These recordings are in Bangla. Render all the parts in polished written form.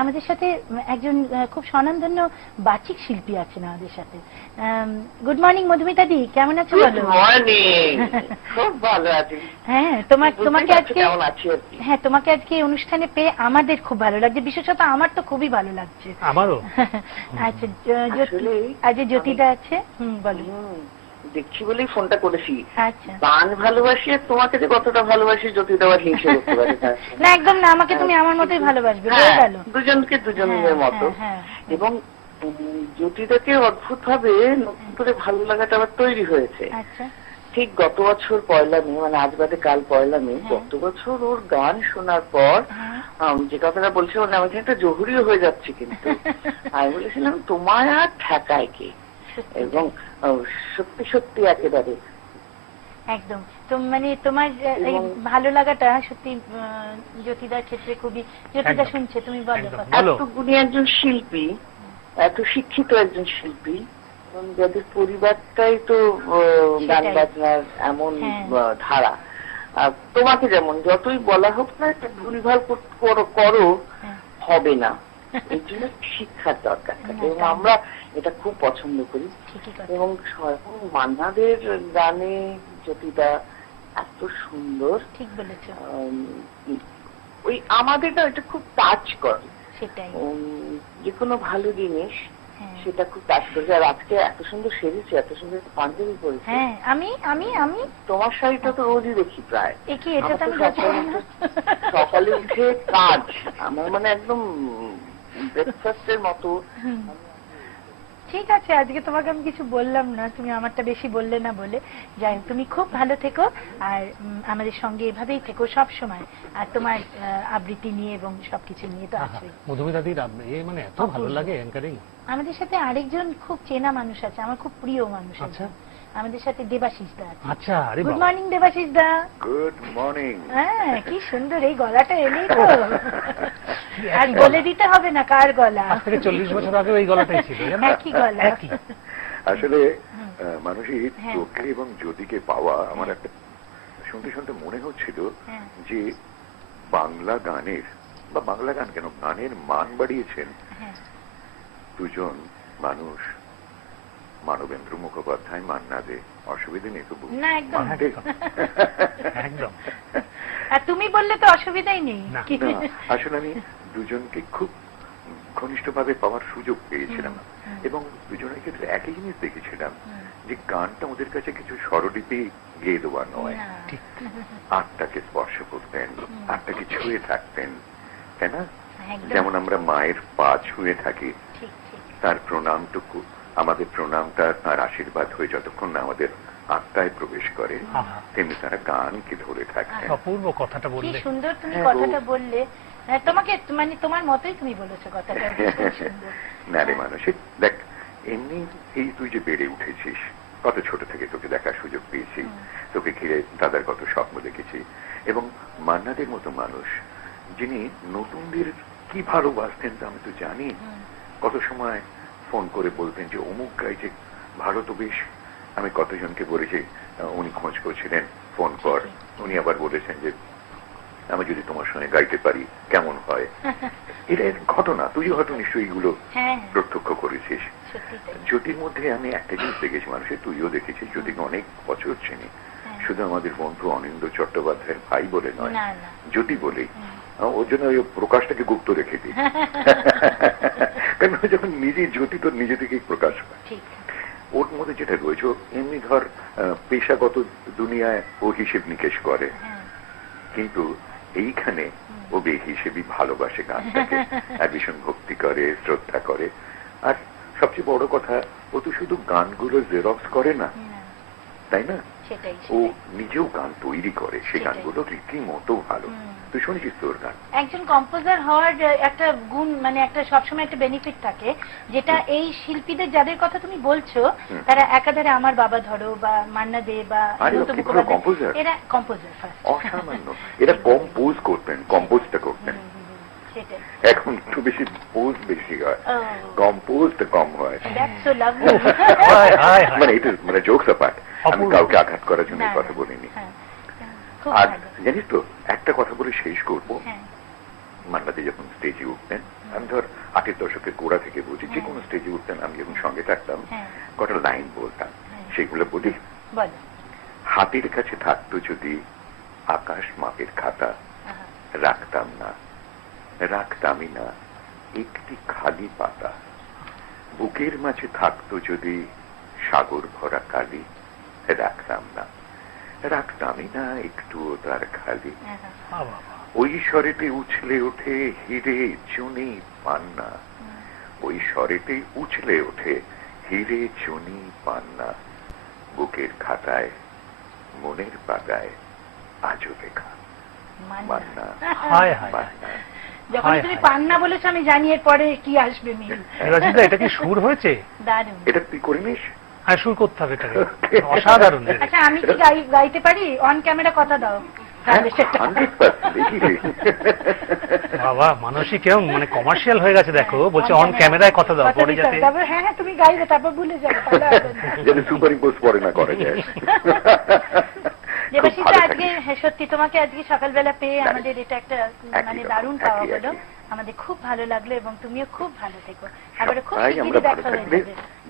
আমাদের সাথে একজন খুব স্বনামধন্য বাচিক শিল্পী আছেন আমাদের সাথে। গুড মর্নিং মধুমিতা দি, কেমন আছো বলো? গুড মর্নিং, খুব ভালো আছি। হ্যাঁ, তোমাকে আজকে অনুষ্ঠানে পেয়ে আমাদের খুব ভালো লাগছে, বিশেষত আমার তো খুবই ভালো লাগছে। আমারও। আচ্ছা, আজ জ্যোতিদা আছে, বলো। দেখছি বলেই ফোনটা করেছি। আচ্ছা, গান ভালোবাসি আর তোমাকে যে কতটা ভালোবাসি জ্যোতি দেওয়ার হিংসে করতে পারি না, একদম না, আমাকে তুমি আমার মতোই ভালোবাসবে, হয়ে গেল। দুজনকে দুজনের মতো। এবং জ্যোতিদাকে অদ্ভুত ভাবে নতুন করে ভালো লাগাটা আবার তৈরি হয়েছে। আচ্ছা, ঠিক গত বছর পয়লা মে, মানে আজ বাদে কাল পয়লা মে, গত বছর ওর গান শোনার পর যে কথাটা বলছিল না, আমি একটা জহুরিও হয়ে যাচ্ছে, কিন্তু আমি বলেছিলাম তোমায় আর ঠেকায় কে, এবং সত্যি সত্যি একেবারে একদম মানে তোমার এই ভালো লাগাটা সত্যি জ্যোতিদার ক্ষেত্রে খুবই। জ্যোতিদা শুনছে, তুমি বলো। এত গুণী একজন শিল্পী, এত শিক্ষিত একজন শিল্পী, যাদের পরিবারটাই তো গান বাজনার এমন ধারা। তোমাকে যেমন যতই বলা হোক না ভুলভাল করো হবে না, এই জন্য শিক্ষার দরকার থাকে, এবং আমরা এটা খুব পছন্দ করি। এবং মান্নাদের গানে জ্যোতিদা এত সুন্দর, ঠিক বলেছ, ওই আমাদের না এটা খুব টাচ করে, সেটাই যে কোনো ভালো জিনিস সেটা খুব টাচ করে। আর আজকে এত সুন্দর সেরেছে, এত সুন্দর পাঞ্জাবি পরেছে। হ্যাঁ, আমি তোমার শাড়িটা তো রোজই দেখি প্রায়। সকালে উঠে কাজ আমার মানে একদম ব্রেকফাস্টের মতো। ঠিক আছে, আজকে তোমাকে আমি কিছু বললাম না, তুমি আমারটা বেশি বললে না বলে। যাই, তুমি খুব ভালো থেকো, আর আমাদের সঙ্গে এভাবেই থেকো সব সময়, আর তোমার আবৃত্তি নিয়ে এবং সবকিছু নিয়ে তো আছেই। মধুমিতা দির মানে এত ভালো লাগে অ্যাঙ্কারিং। আমাদের সাথে আরেকজন খুব চেনা মানুষ আছে, আমার খুব প্রিয় মানুষ আছে, আমাদের সাথে দেবাশিস দা আছে। আচ্ছা, গুড মর্নিং দেবাশিস দা। Good morning. হ্যাঁ, কি সুন্দর এই গলাটা এলেই তো আর বলে দিতে হবে না কার গলা। আজ থেকে 40 বছর আগে ওই গলাটাই ছিল। একই গলা। আসলে মানুষই তোকে এবং জ্যোতিকে পাওয়া আমার একটা শুনতে শুনতে মনে হচ্ছিল যে বাংলা গানের বা বাংলা গান কেন, গানের মান বাড়িয়েছেন দুজন মানুষ, মানবেন্দ্র মুখোপাধ্যায়, মান্না দে। অসুবিধা নেই তো? না, একদম একদম। আর তুমি বললে তো অসুবিধাই নেই। আসলে আমি দুজনকে খুব ঘনিষ্ঠভাবে পাওয়ার সুযোগ পেয়েছিলাম, এবং দুজনের ক্ষেত্রে একই জিনিস দেখেছিলাম যে গানটা ওদের কাছে কিছু স্বরলিপি গেয়ে দেওয়া নয়, আত্মাকে স্পর্শ করতেন, আত্মাকে ছুঁয়ে থাকতেন, তাই না? যেমন আমরা মায়ের পা ছুঁয়ে থাকি, তার প্রণামটুকু, আমাদের প্রণামটা তার আশীর্বাদ হয়ে যতক্ষণ না আমাদের আত্মায় প্রবেশ করে, তেমনি তারা গানকে ধরে থাকতেন। অপূর্ব কথাটা বললে, কি সুন্দর তুমি কথাটা বললে। তোমাকে মানে তোমার মতোই তুমি বলেছো কথাটা। না রে মানুষের দেখ, এমনি এই তুই যে বেড়ে উঠেছিস, কত ছোট থেকে তোকে দেখার সুযোগ পেয়েছি, তোকে ঘিরে দাদার কত স্বপ্ন দেখেছি, এবং মান্নাদের মতো মানুষ যিনি নতুনদের কি ভালোবাসতেন তা আমি তো জানি। কত সময় ফোন করে বলতেন যে অমুক গাইছে, ভালো তো বেশ। আমি কতজনকে বলেছি, উনি খোঁজ করছিলেন, ফোন কর। উনি আবার বলেছেন যে আমি যদি তোমার সঙ্গে গাইতে পারি কেমন হয়। এটা ঘটনা, তুই হয়তো নিশ্চয়ই এগুলো প্রত্যক্ষ করেছিস। জ্যোতির মধ্যে আমি একটা জিনিস দেখেছি, মানুষের তুইও দেখেছিস, জ্যোতিকে অনেক বছর চিনি, শুধু আমাদের বন্ধু অনিন্দ চট্টোপাধ্যায়ের ভাই বলে নয়, জ্যোতি বলেই। ওর জন্য ওই প্রকাশটাকে গুপ্ত রেখে দিই, কারণ যখন নিজে জ্যোতি তোর নিজে থেকেই প্রকাশ পায়। ওর মধ্যে যেটা রয়েছে, এমনি ধর পেশাগত দুনিয়ায় ও হিসেব নিকেশ করে, কিন্তু এইখানে ও বেহিসেবি ভালোবাসে গানটাকে, আর ভীষণ ভক্তি করে, শ্রদ্ধা করে। আর সবচেয়ে বড় কথা, ও তো শুধু গানগুলো জেরক্স করে না, তাই না? ও নিজেও গান তৈরি করে, সেই গানগুলো রীতিমতো ভালো। তুই শুনেছিস তোর গান? একজন কম্পোজার হওয়ার একটা গুণ, মানে একটা সবসময় একটা বেনিফিট থাকে, যেটা এই শিল্পীদের যাদের কথা তুমি বলছো, তারা একাধারে আমার বাবা ধরো বা মান্না দে বা এরা কম্পোজার ফার্স্ট, অসামান্য। এরা কম্পোজ করতেন, কম্পোজটা করতেন। এখন একটু বেশি পোজ বেশি হয়, কম্পোজটা কম হয়। মানে এটা মানে জোকস অ্যাপার্ট, আমি কাউকে আঘাত করার জন্য কথা বলিনি। আর জানিস তো, একটা কথা বলে শেষ করবো, মান্নাদি যখন স্টেজে উঠতেন, আমি ধর ৮-এর দশকের গোড়া থেকে বুঝি, যে কোনো স্টেজে উঠতেন, আমি যখন সঙ্গে থাকতাম কটা লাইন বলতাম, সেগুলো বলি। হাতের কাছে থাকতো যদি আকাশ মাপের খাতা, রাখতাম না, রাখতামই না একটি খালি পাতা। বুকের মাঝে থাকতো যদি সাগর ভরা কালি, রাখতাম না, রাখতামই না একটুও তার খালি। ওই স্বরেতে উছলে ওঠে হিরে চুনি পান্না, ওই স্বরেতে উছলে ওঠে হিরে চুনি পান্না। বুকের খাতায় মনের পাতায় আজও লেখা মান্না। যখন তুমি পান্না বলেছো আমি জানি এর পরে কি আসবে। রচিতা, এটা কি সুর হয়েছে? দারুণ। এটা তুই করে নিস? হ্যাঁ, সুর করতে হবে এটাকে, অসাধারণ। আচ্ছা, আমি কি গাইতে পারি? অন ক্যামেরা কথা দাও। বাবা, মানসী কেমন মানে কমার্শিয়াল হয়ে গেছে দেখো, বলছে অন ক্যামেরায় কথা দাও, পরে যাতে। হ্যাঁ হ্যাঁ, তুমি গাইবে, তারপর ভুলে যাবে, যাতে সুপার ইম্পোজ পরে না করা যায়। দেবাশিস, আজকে সত্যি তোমাকে আজকে সকালবেলা পেয়ে আমাদের এটা একটা মানে দারুণ পাওয়া হলো। আমাদের খুব ভালো লাগলো এবং তুমিও খুব ভালো থেকো। আবার খুব শিগগিরই দেখা হয়ে যাবে।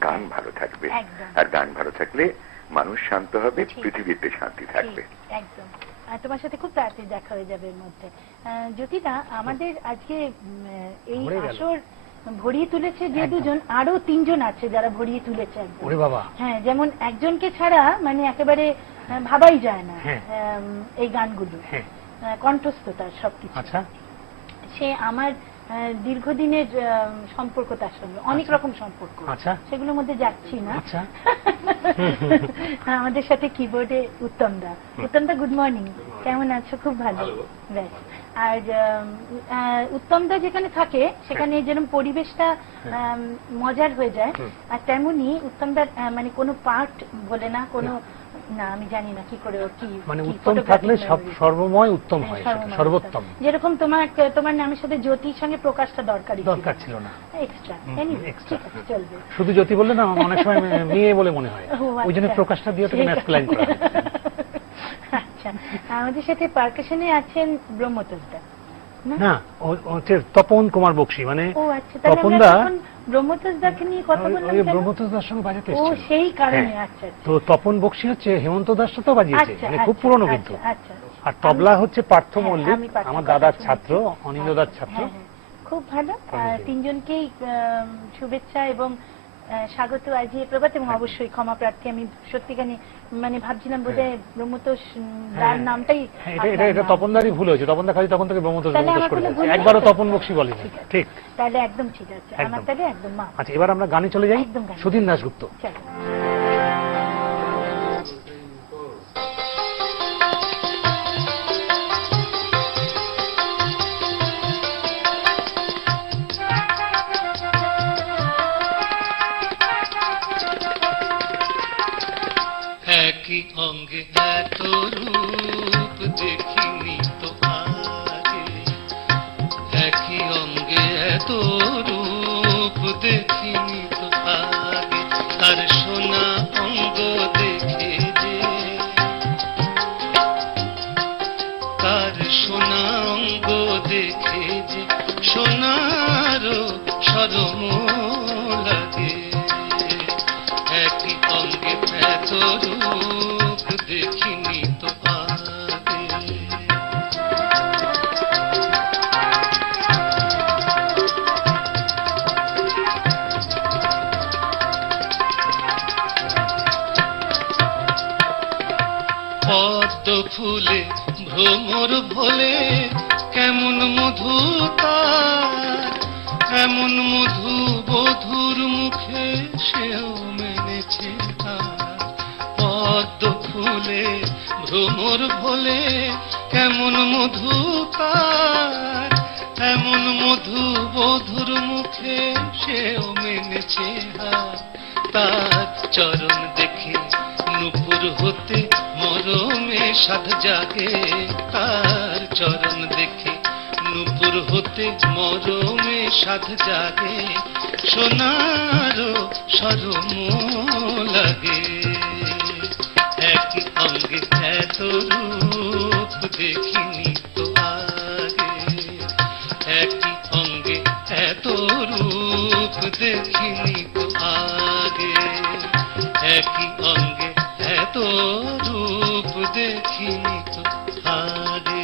গান ভালো থাকবে, আর গান ভালো থাকলে মানুষ শান্ত হবে, পৃথিবীতে শান্তি থাকবে। একদম। তোমার সাথে খুব তাড়াতাড়ি দেখা হয়ে যাবে এর মধ্যে। জ্যোতিদা, আমাদের আজকে এই আসর ভরিয়ে তুলেছে যে দুজন, আরো 3 জন আছে যারা ভরিয়ে তুলেছে। হ্যাঁ, যেমন একজনকে ছাড়া মানে একেবারে ভাবাই যায় না এই গানগুলো, কণ্ঠস্থ তার সবকিছু। সে আমার দীর্ঘদিনের সম্পর্ক তার সঙ্গে, অনেক রকম সম্পর্ক, সেগুলোর মধ্যে যাচ্ছি না। আমাদের সাথে কিবোর্ডে উত্তম দা। গুড মর্নিং, কেমন আছো? খুব ভালো, বেশ। আর উত্তম দা যেখানে থাকে সেখানে যেরকম পরিবেশটা মজার হয়ে যায়, আর তেমনি উত্তম দার মানে কোনো পার্ট বলে না, কোনো না, আমি জানি না কি করে ওর কি মানে উত্তম থাকলে সর্বময় উত্তম হয়, সর্বোত্তম। যেরকম তোমার নামের সাথে জ্যোতির সঙ্গে প্রকাশটা দরকার ছিল না, এক্সট্রা। ঠিক আছে, চলবে। শুধু জ্যোতি বললে না, অনেক সময় মেয়ে বলে মনে হয়, ওই জন্য প্রকাশটা দিয়ে তোকে ম্যাসকুলাইন করা হয়। আচ্ছা, আমাদের সাথে পারকাশনে আছেন ব্রহ্মতোষ দা। না, হচ্ছে তপন কুমার বক্সী, মানে তপন দা ব্রহ্মতোষ দাকে নিয়ে কথা বললাম, ব্রহ্মতোষ দার সঙ্গে বাজাতে এসেছিল। ও, সেই কারণে। আচ্ছা, তো তপন বক্সী হচ্ছে হেমন্ত দাস তো বাজিয়েছে, মানে খুব পুরনো কিন্তু। আর তবলা হচ্ছে পার্থ মল্লিক, আমার দাদার ছাত্র, অনিন্দ দার ছাত্র। খুব ভালো। 3 জনকেই শুভেচ্ছা এবং স্বাগত আজকে প্রভাত, এবং অবশ্যই ক্ষমা প্রার্থী। আমি সত্যিখানি মানে ভাবছিলাম বোধহয় ব্রহ্মতোষ দার নামটাই, এটা তপনদারই ভুল হয়েছে। তপনদা খালি তখন থেকে ব্রহ্মতোষ করে যাচ্ছে, একবারও তপন বক্সী বলেনি। ঠিক, তাহলে একদম ঠিক আছে, আমার তাহলে একদম মা। আচ্ছা, এবার আমরা গানে চলে যাই। সুধীন দাশগুপ্ত। একই অঙ্গে এত রূপ দেখিনি তো আগে, একই অঙ্গে এত রূপ দেখিনি তো আগে। তার সোনা অঙ্গ দেখে যে, তার সোনা অঙ্গ দেখে যে সোনারও সরম লাগে। একই অঙ্গে এত রূপ দেখিনি তো আগে। পদ্ম ফুলে ভ্রমর ভোলে কেমন মধু তার, এমন মধু বধুর মুখে সেও মেনেছে তার। পদ্ম ফুলে ভ্রমর ভোলে কেমন মধু তার, এমন মধু বধুর মুখে সেও মেনেছে হার। তার চরণ দেখে নূপুর হতে মরমে সাধ জাগে, তার চরণ দেখে নূপুর হতে মরমে সাধ জাগে। সোনারও সরম লাগে। একই অঙ্গে এত রূপ দেখিনি তো আগে, দেখিনি তো আগে, একই অঙ্গে এত রূপ দেখিনি তো আগে।